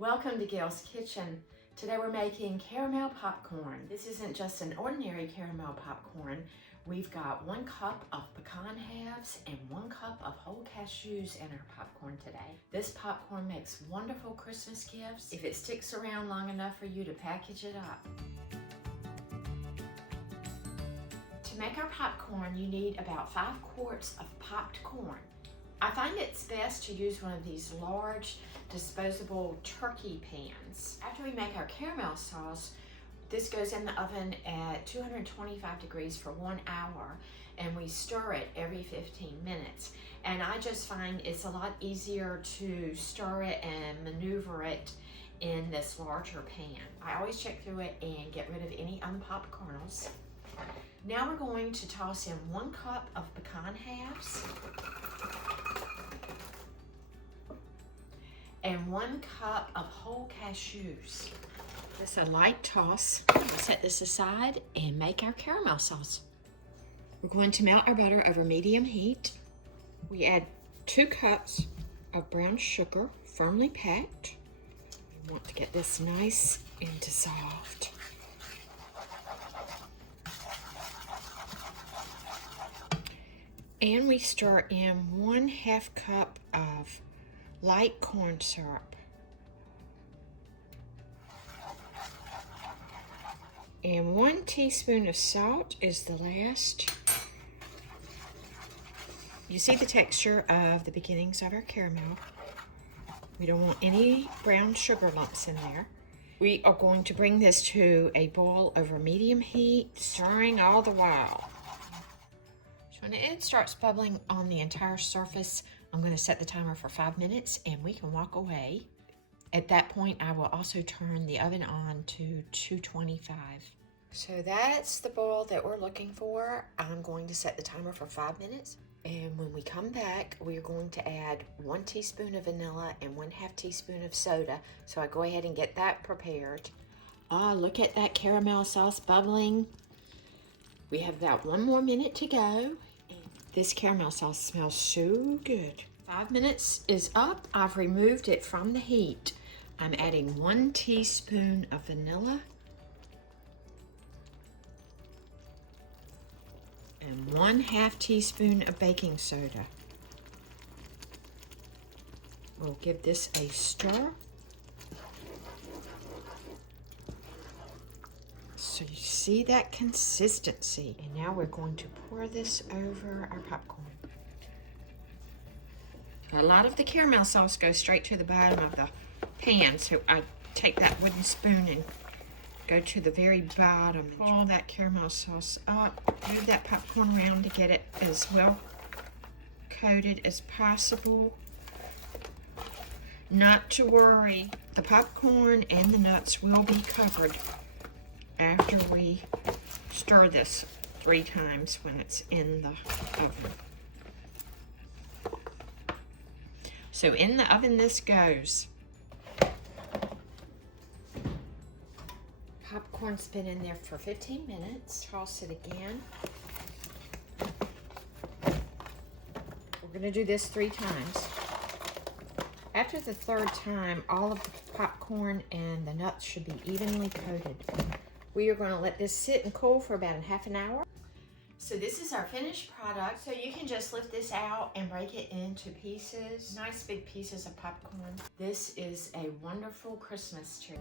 Welcome to Gail's Kitchen. Today we're making caramel popcorn. This isn't just an ordinary caramel popcorn. We've got 1 cup of pecan halves and 1 cup of whole cashews in our popcorn today. This popcorn makes wonderful Christmas gifts if it sticks around long enough for you to package it up. To make our popcorn, you need about 5 quarts of popped corn. I find it's best to use one of these large disposable turkey pans. After we make our caramel sauce, this goes in the oven at 225 degrees for 1 hour, and we stir it every 15 minutes. And I just find it's a lot easier to stir it and maneuver it in this larger pan. I always check through it and get rid of any unpopped kernels. Now we're going to toss in 1 cup of pecan halves and 1 cup of whole cashews. Just a light toss. We'll set this aside and make our caramel sauce. We're going to melt our butter over medium heat. We add 2 cups of brown sugar, firmly packed. We want to get this nice and dissolved. And we stir in 1/2 cup of light corn syrup. And 1 teaspoon of salt is the last. You see the texture of the beginnings of our caramel. We don't want any brown sugar lumps in there. We are going to bring this to a boil over medium heat, stirring all the while. So when it starts bubbling on the entire surface, I'm going to set the timer for 5 minutes and we can walk away. At that point, I will also turn the oven on to 225. So that's the boil that we're looking for. I'm going to set the timer for 5 minutes. And when we come back, we're going to add 1 teaspoon of vanilla and 1/2 teaspoon of soda. So I go ahead and get that prepared. Look at that caramel sauce bubbling. We have about 1 more minute to go. This caramel sauce smells so good. 5 minutes is up. I've removed it from the heat. I'm adding 1 teaspoon of vanilla and 1/2 teaspoon of baking soda. We'll give this a stir. So you see that consistency. And now we're going to pour this over our popcorn. A lot of the caramel sauce goes straight to the bottom of the pan, so I take that wooden spoon and go to the very bottom and pull that caramel sauce up. Move that popcorn around to get it as well coated as possible. Not to worry, the popcorn and the nuts will be covered after we stir this 3 times when it's in the oven. So in the oven this goes. Popcorn's been in there for 15 minutes. Toss it again. We're gonna do this 3 times. After the 3rd time, all of the popcorn and the nuts should be evenly coated. We are going to let this sit and cool for about half an hour. So this is our finished product. So you can just lift this out and break it into pieces. Nice big pieces of popcorn. This is a wonderful Christmas tree.